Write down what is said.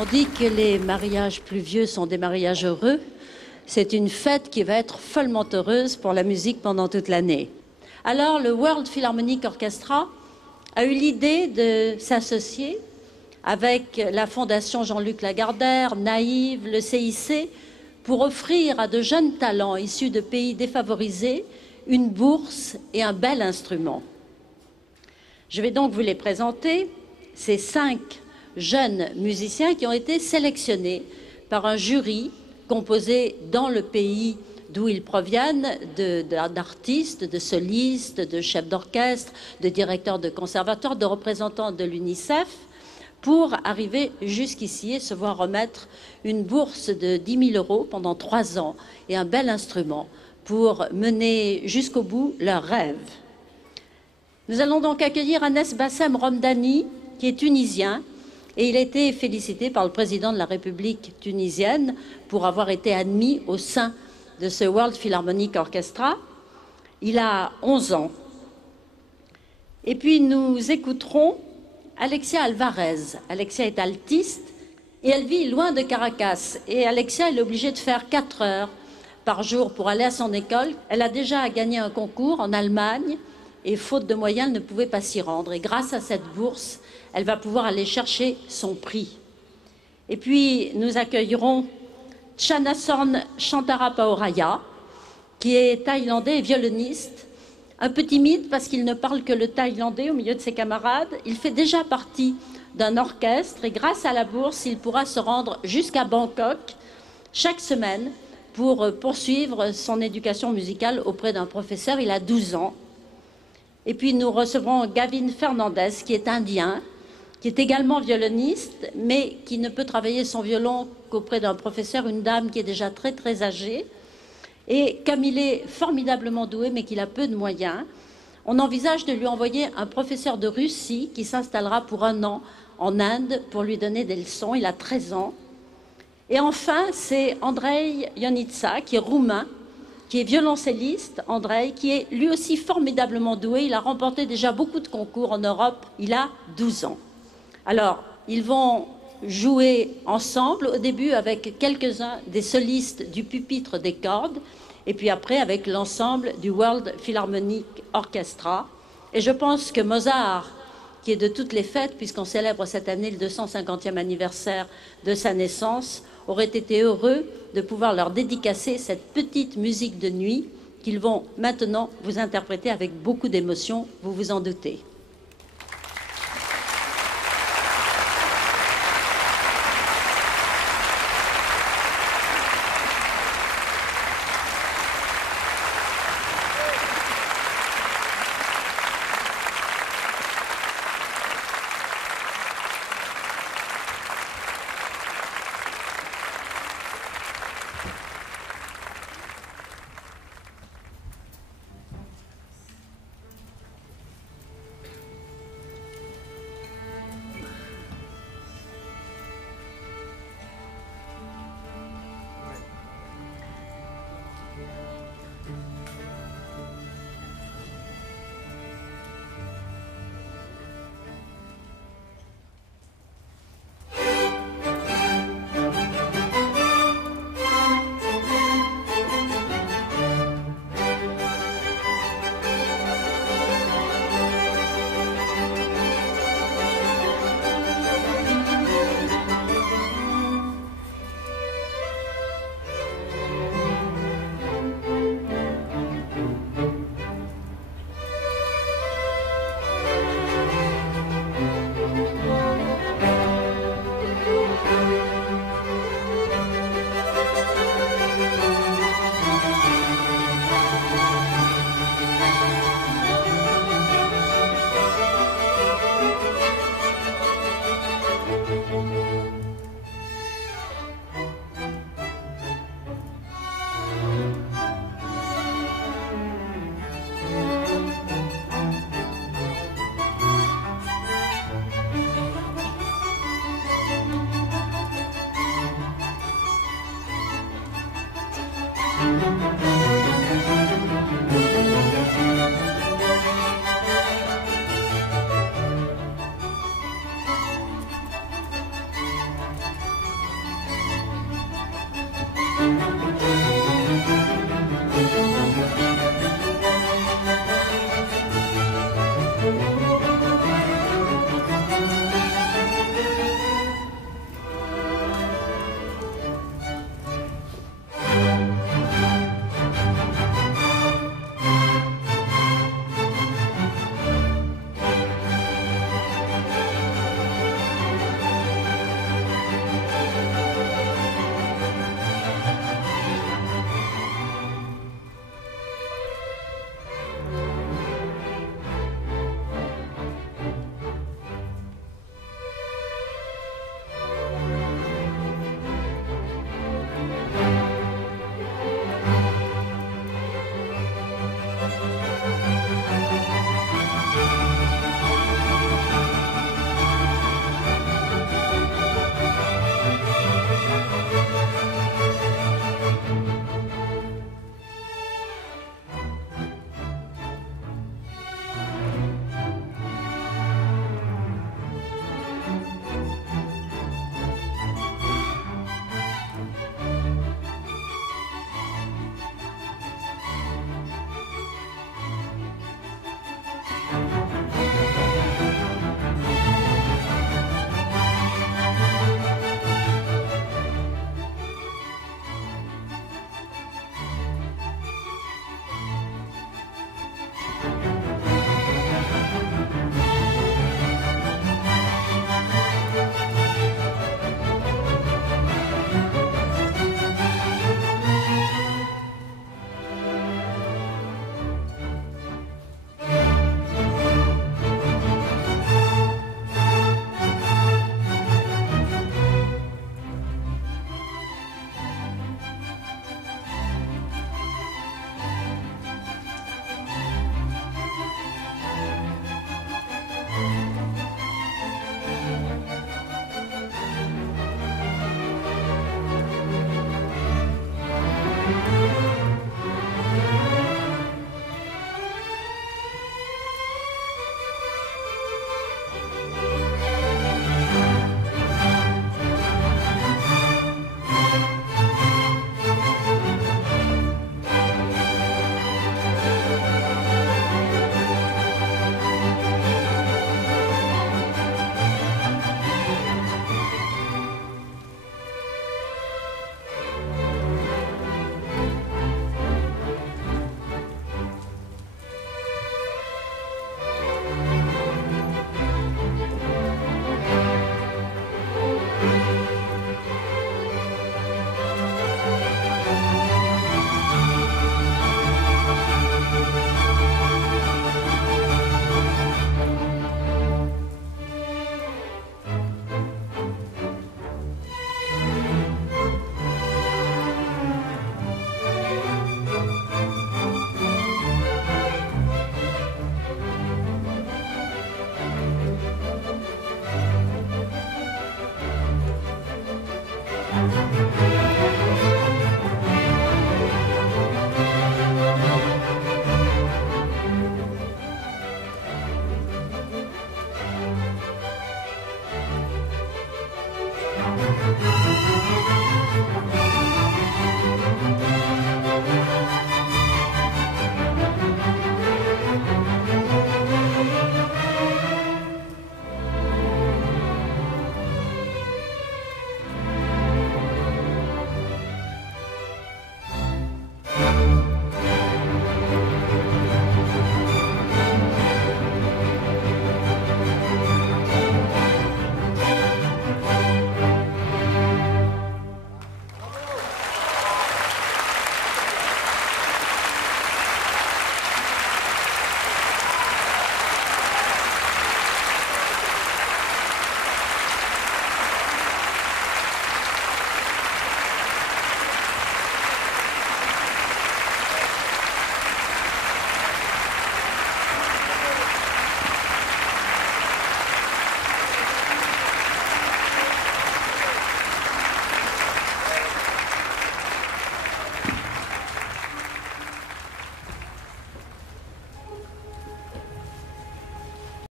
On dit que les mariages pluvieux sont des mariages heureux. C'est une fête qui va être follement heureuse pour la musique pendant toute l'année. Alors, le World Philharmonic Orchestra a eu l'idée de s'associer avec la Fondation Jean-Luc Lagardère, Naïve, le CIC, pour offrir à de jeunes talents issus de pays défavorisés une bourse et un bel instrument. Je vais donc vous les présenter, ces 5 jeunes musiciens qui ont été sélectionnés par un jury composé dans le pays d'où ils proviennent d'artistes, de solistes, de chefs d'orchestre, de directeurs de conservatoires, de représentants de l'UNICEF, pour arriver jusqu'ici et se voir remettre une bourse de 10 000 € pendant 3 ans et un bel instrument pour mener jusqu'au bout leurs rêves. Nous allons donc accueillir Anes Bassem Romdani, qui est tunisien, et il a été félicité par le président de la République tunisienne pour avoir été admis au sein de ce World Philharmonic Orchestra. Il a 11 ans. Et puis nous écouterons Alexia Alvarez. Alexia est altiste et elle vit loin de Caracas. Et Alexia, elle est obligée de faire 4 heures par jour pour aller à son école. Elle a déjà gagné un concours en Allemagne et faute de moyens, elle ne pouvait pas s'y rendre. Et grâce à cette bourse, elle va pouvoir aller chercher son prix. Et puis nous accueillerons Chanasorn Chantarapaoraya, qui est thaïlandais et violoniste, un peu timide parce qu'il ne parle que le thaïlandais au milieu de ses camarades. Il fait déjà partie d'un orchestre et grâce à la bourse, il pourra se rendre jusqu'à Bangkok chaque semaine pour poursuivre son éducation musicale auprès d'un professeur. Il a 12 ans. Et puis nous recevrons Gavin Fernandez, qui est indien, qui est également violoniste, mais qui ne peut travailler son violon qu'auprès d'un professeur, une dame qui est déjà très très âgée. Et comme il est formidablement doué, mais qu'il a peu de moyens, on envisage de lui envoyer un professeur de Russie qui s'installera pour 1 an en Inde pour lui donner des leçons. Il a 13 ans. Et enfin, c'est Andrei Ionitsa, qui est roumain, qui est violoncelliste, Andrei, qui est lui aussi formidablement doué. Il a remporté déjà beaucoup de concours en Europe. Il a 12 ans. Alors, ils vont jouer ensemble, au début avec quelques-uns des solistes du pupitre des cordes, et puis après avec l'ensemble du World Philharmonic Orchestra. Et je pense que Mozart, qui est de toutes les fêtes, puisqu'on célèbre cette année le 250e anniversaire de sa naissance, aurait été heureux de pouvoir leur dédicacer cette petite musique de nuit qu'ils vont maintenant vous interpréter avec beaucoup d'émotion, vous vous en doutez.